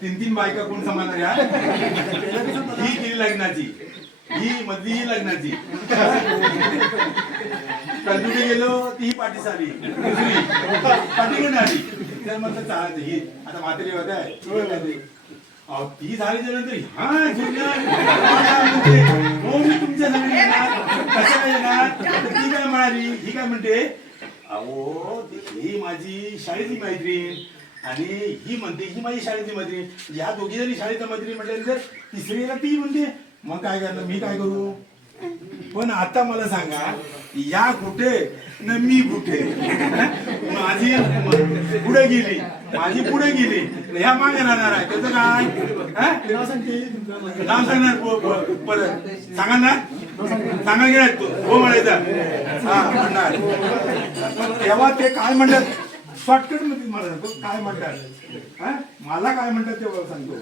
तीन तीन बायका कोण सांभाळणार या ही? केली लग्नाची. ही मधली ही लग्नाची. कंदुरी गेलो ती पाठी सारी दुसरी. पाठीकडे आली तर म्हटलं चालत ही आता म्हातारी होत आहे. अहो, ती झाली त्यानंतर हा जुन्या हो मी तुमच्या संग येणार? कसं काय येणार ती काय म्हणाली? ही काय म्हणते अहो ही माझी शाळेची मैत्रीण. आणि ही म्हणते ही माझी शाळेची मैत्रीण. म्हणजे या दोघी जरी शाळेच्या मैत्रीण म्हटल्यानंतर तिसरीला ती म्हणते मग काय करणार? मी काय करू? पण आता मला सांगा या कुठे न मी कुठे? माझी पुढे गेली माझी पुढे गेली. ह्या मागे राहणार आहे. त्याचं काय? नाव सांगणार परत. सांगा ना? सांगा गेला तू. हो म्हणायचा. हा म्हणणार. तेव्हा ते काय म्हणतात? शॉर्टकटमध्ये मला सांगतो काय म्हणतात? हा? मला काय म्हणतात ते मला सांगतो.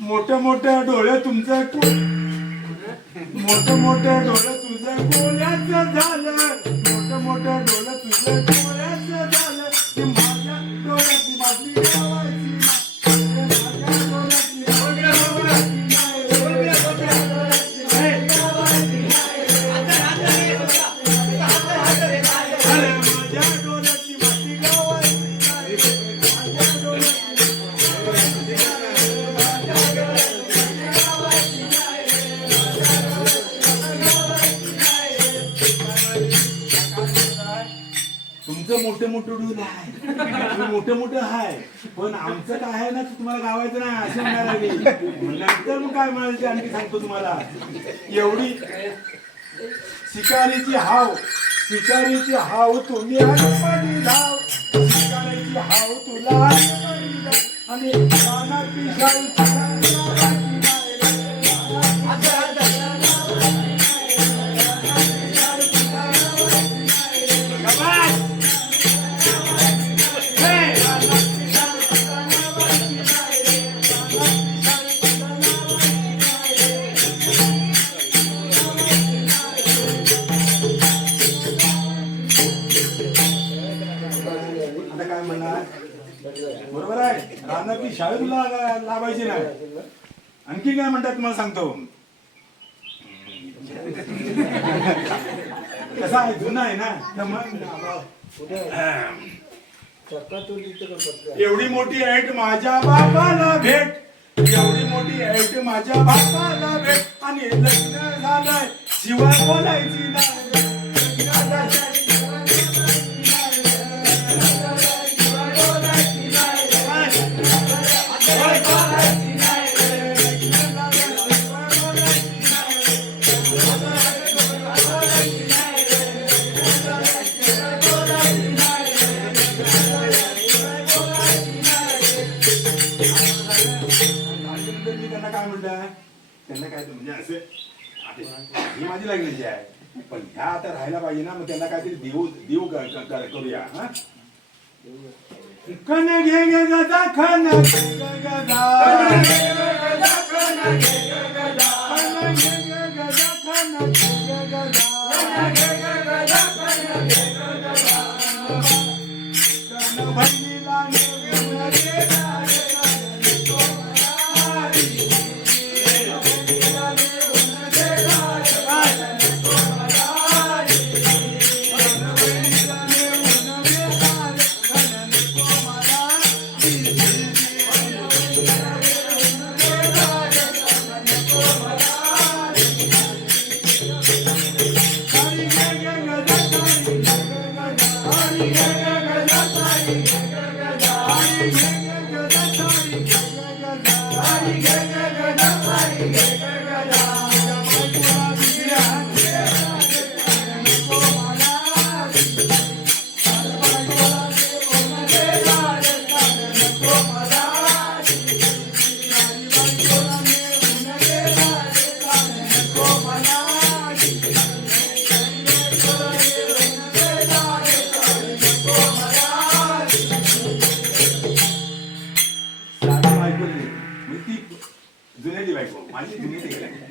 मोठ्या मोठ्या डोळे तुमचं मोठ्या मोठ्या डोळ्या डोळं कोल्याचं झालं. मोठ्या मोठ्या डोळ्या तुझ्या मोठं मोठे डोल आहे. तुम्ही आहे. पण आमचं काय आहे ना तुम्हाला गावायचं नाही असं म्हणायला लागली. नंतर मग काय म्हणाल ते आणखी सांगतो तुम्हाला. एवढी शिकारीची हाव शिकारीची हाव तुम्ही हातपाडी शिकारीची हाव तुला आणि आता काय म्हणणार? बरोबर आहे. राहणार की शाळेत तुला लाभायची नाही. आणखी काय म्हणतात मला सांगतो? कसा आहे? जुना आहे ना? तर एवढी मोठी ऐट माझ्या बाबाला भेट. एवढी मोठी ऐट माझ्या बापाला भेट. आणि लग्न झालंय. शिवाय बोलायची नाही. त्यांना काय म्हणजे असे ही माझी लग्नाची आहे पण ह्या आता राहायला पाहिजे ना मग त्यांना काहीतरी देऊ देऊ क- क- करूया हा खन घे गे गजा खन घे गजा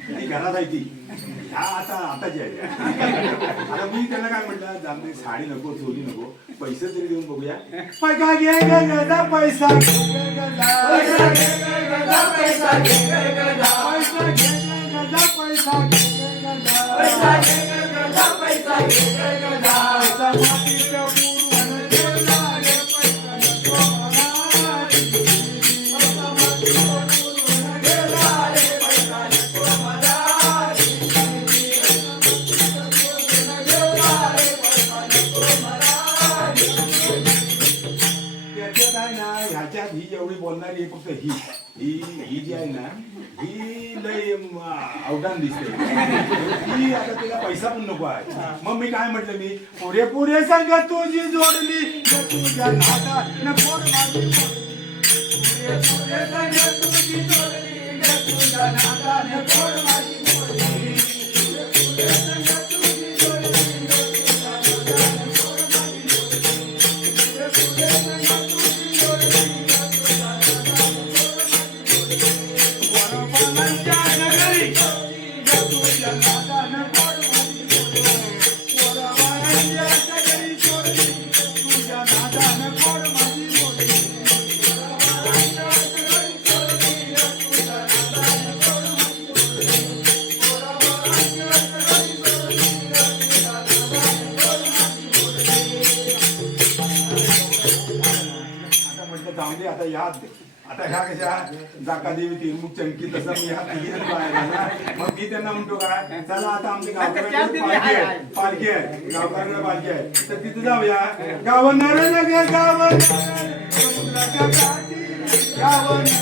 घरात आहे ती ह्या आता आताची आहे आता मी त्यांना काय म्हटलं जामते साडी नको चोरी नको पैसे तरी देऊन बघूया पैसा घे गदा पैसा पैसा घे गदा पैसा घे गदा पैसा घे गदा पैसा घे गदा पैसा घे गदा फक्त ही ही ही जी आहे ना ही लय अवदान दिसते. ही आता तिला पैसा पण नको आहे. मग मी काय म्हटलं मी पुरे पुरे संग तुझी जोडली तुझ्या नादा नको माझी जोडली. पुरे पुरे संग चांगली आता या आता ह्या कशा जाका देवी जाकादेवी तिरमुख चंकी तसं मी ह्या तिघी बाहेर मग मी त्यांना म्हणतो का चला आता आमची गावकऱ्यांची पालखी आहे पालखी आहे गावकऱ्यांना पालखी आहे तर तिथे जाऊया गाव नरे गाव गाव गाव